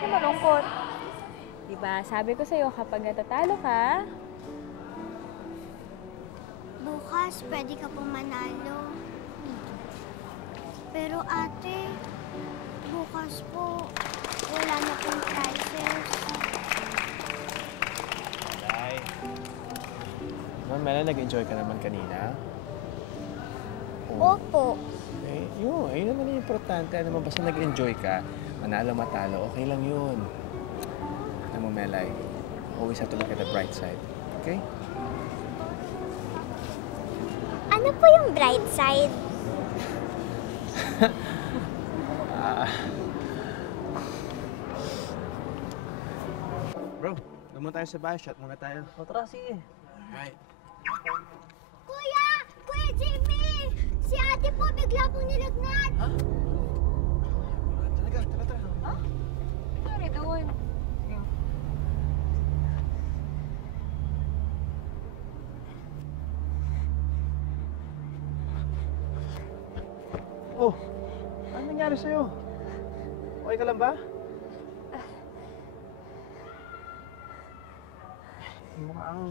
ka malungkot? Diba, sabi ko sa'yo, kapag natatalo ka, Bukas, pwede ka pong manalo. Pero ate, bukas po, wala na pong prizes. Melay. Melay, nag-enjoy ka naman kanina? Opo. Ayun naman yung importante. Ano naman, basta nag-enjoy ka, manalo, matalo, okay lang yun. Alam mo, Melay, always have to look at the bright side. Okay? Ano po yung bright side? Bro, naman tayo sa bahay. Shot muna tayo. O, tara, sige. Right. Kuya! Kuya Jimmy! Si ate po bigla pong nilagnat! Ha? Talaga, tara. ha? Sorry, doon. Oh, ano nangyari sa'yo? Okay ka lang ba?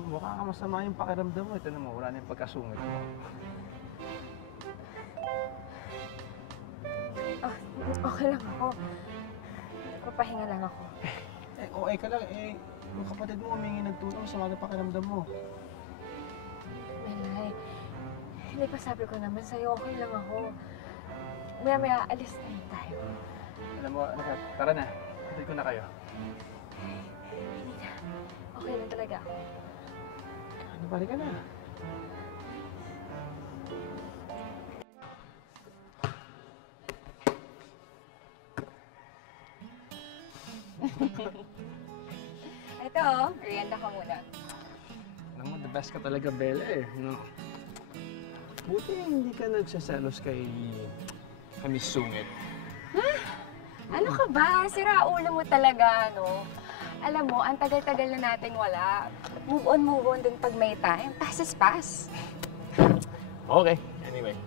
Mukhang masama yung pakiramdam mo. Ito naman, wala na yung pagkasungit mo. Oh, okay lang ako. Nagpapahinga lang ako. Okay ka lang. Yung kapatid mo humingi ng tulong sa mga pakiramdam mo. Melay, hindi pa sabi ko naman sa'yo, okay lang ako. Maya-maya, alis na rin tayo. Alam mo, tara na. Hatid ko na kayo. Hindi na. Okay lang talaga ako. Ano, balik ka na. Ito, merienda ka muna. Alam mo, the best ka talaga, Bella eh. No? Buti hindi ka nagsaselos kay Miss Sungit. Ano ka ba? Sira ulo mo talaga, no? Alam mo, ang tagal-tagal na nating wala. Move on din pag may time. Pass is pass. Okay. Anyway,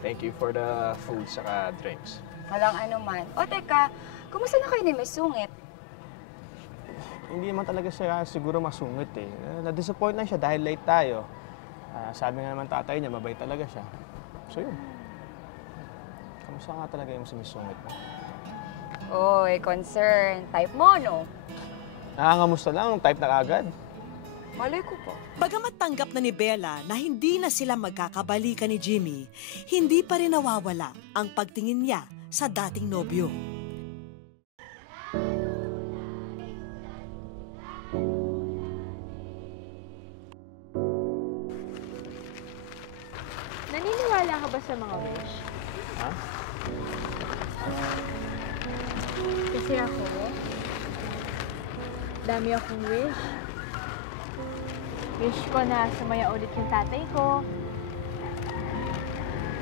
thank you for the food saka drinks. Walang ano man. O teka, kumusta na kayo ni Miss Sungit? Hindi naman talaga siya siguro masungit eh. Na-disappoint na siya dahil late tayo. Sabi nga naman tatay niya, mabait talaga siya. So yun. Kamusta nga talaga yung si Miss Sungit mo? Oy, concern. Type mo, no? Kamusta lang? Type na agad. Malay ko po. Bagamat tanggap na ni Bella na hindi na sila magkakabalikan ni Jimmy, hindi pa rin nawawala ang pagtingin niya sa dating nobyo. Naniniwala ka ba sa mga wish? Ha? Kasi ako, dami akong wish. Wish ko na sumaya ulit yung tatay ko.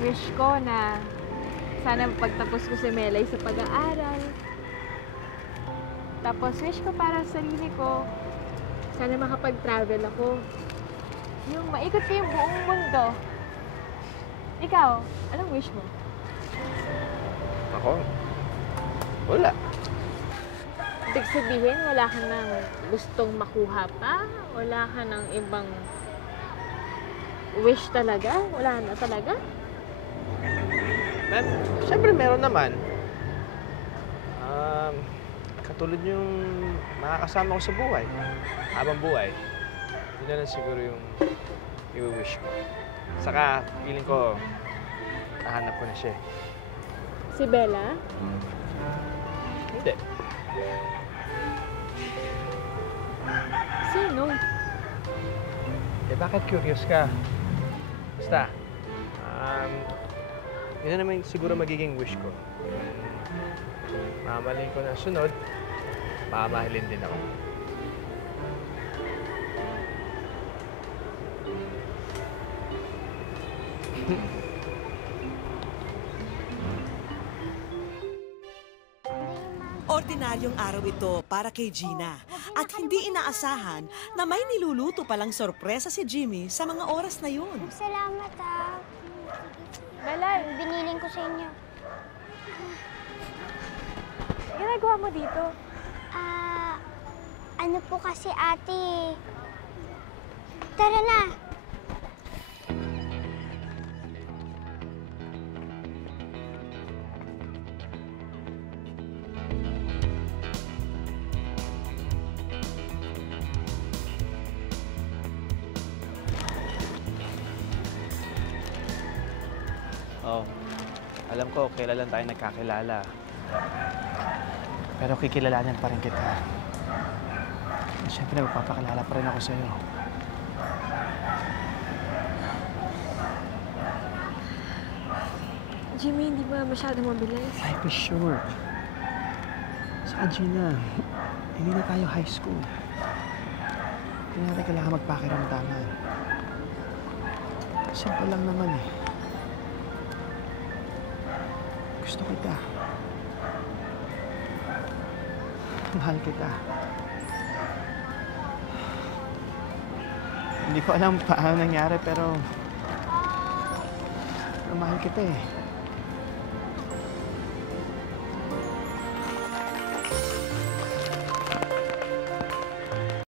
Wish ko na sana pagtapos ko si Melay sa pag-aaral. Tapos wish ko para sa sarili ko, sana makapag-travel ako. Yung maikot ko yung buong mundo. Ikaw, anong wish mo? Ako? Wala. Ibig sabihin, wala ka nang gustong makuha pa? Wala ka nang ibang wish talaga? Wala na talaga? Siyempre meron naman. Katulad yung makakasama ko sa buhay. Habang buhay. Yun na lang siguro yung i-wish ko. Saka, feeling ko, kahanap ko na siya. Si Bella? Hindi. Sino? Bakit curious ka? Basta, yun na naman siguro magiging wish ko. Mamahalin ko na sunod, mamahalin din ako. Ordinaryong araw ito para kay Gina at hindi inaasahan na may niluluto palang sorpresa si Jimmy sa mga oras na yun. Salamat ah. Bella, Biniling ko sa inyo. ginagawa mo dito? Ano po kasi ate? Tara na. Oh, alam ko, kailan lang tayo nagkakilala. Pero kikilalanin pa rin kita. At syempre, magpapakilala pa rin ako sa'yo. Jimmy, hindi ba masyadong mabilis? Life is short. Saka, Gina, hindi na tayo high school. Hindi natin kailangan magpakiramdaman. Simple lang naman eh. Gusto kita. Mahal kita. Hindi ko alam paano nangyari pero mahal kita eh.